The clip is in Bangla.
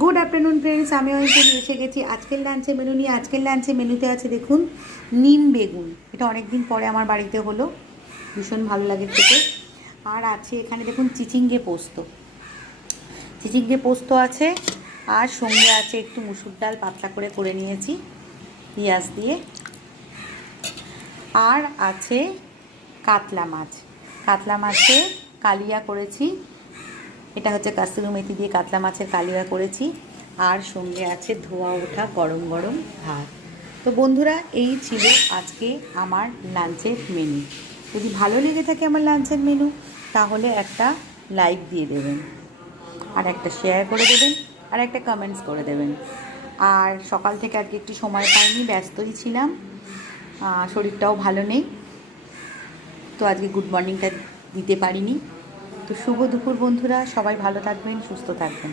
গুড আফটারনুন ফ্রেন্ডস, আমি অনেকদিন এসে গেছি আজকের লাঞ্চের মেনু নিয়ে। আজকের লাঞ্চের মেনুতে আছে দেখুন নিম বেগুন। এটা অনেক দিন পরে আমার বাড়িতে হলো, ভীষণ ভালো লাগে খেতে। আর আছে এখানে দেখুন চিচিঙ্গে পোস্ত, চিচিঙ্গে পোস্ত আছে। আর সঙ্গে আছে একটু মুসুর ডাল পাতলা করে নিয়েছি পেঁয়াজ দিয়ে। আর আছে কাতলা মাছ, কাতলা মাছে কালিয়া করেছি। এটা হচ্ছে কাস্তুরি মেথি দিয়ে কাতলা মাছের কালিয়া করেছি। আর সঙ্গে আছে ধোয়া ওঠা গরম গরম ভাত। তো বন্ধুরা, এই ছিল আজকে আমার লাঞ্চের মেনু। যদি ভালো লেগে থাকে আমার লাঞ্চের মেনু, তাহলে একটা লাইক দিয়ে দেবেন, আর একটা শেয়ার করে দেবেন, আর একটা কমেন্টস করে দেবেন। আর সকাল থেকে আজকে একটু সময় পাইনি, ব্যস্তই ছিলাম, শরীরটাও ভালো নেই, তো আজকে গুড মর্নিংটা দিতে পারিনি। তো শুভ দুপুর বন্ধুরা, সবাই ভালো থাকবেন, সুস্থ থাকবেন।